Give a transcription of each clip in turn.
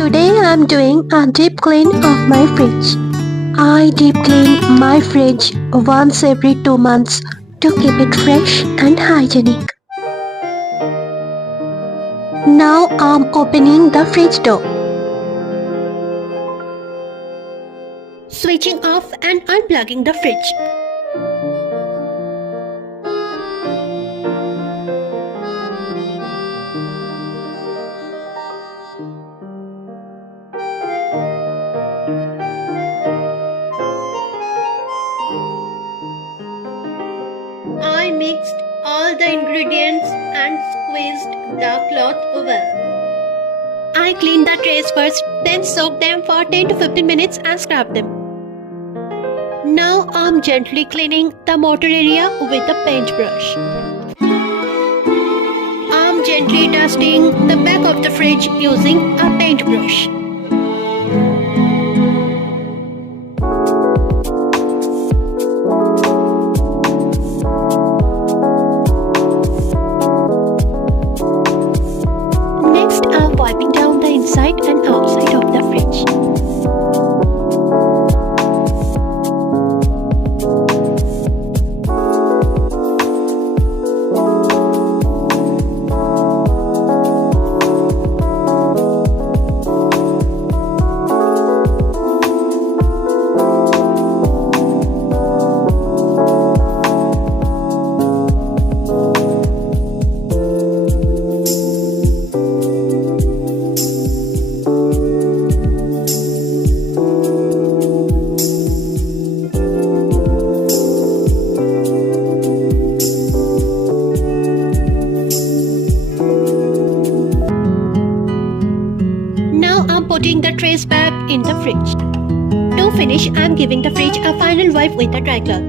Today I'm doing a deep clean of my fridge. I deep clean my fridge once every 2 months to keep it fresh and hygienic. Now I'm opening the fridge door. Switching off and unplugging the fridge. I mixed all the ingredients and squeezed the cloth well. I cleaned the trays first, then soaked them for 10 to 15 minutes and scrubbed them. Now I'm gently cleaning the motor area with a paintbrush. I'm gently dusting the back of the fridge using a paintbrush. Next, I'm wiping down the inside and outside of the fridge. Putting the trays back in the fridge. To finish, I'm giving the fridge a final wipe with a dry cloth.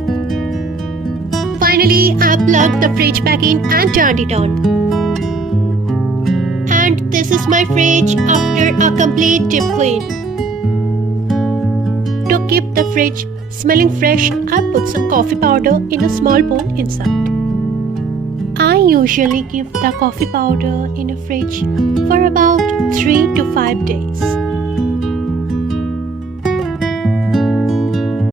Finally, I plugged the fridge back in and turned it on. And this is my fridge after a complete deep clean. To keep the fridge smelling fresh, I put some coffee powder in a small bowl inside. I usually keep the coffee powder in a fridge for about 3 to 5 days.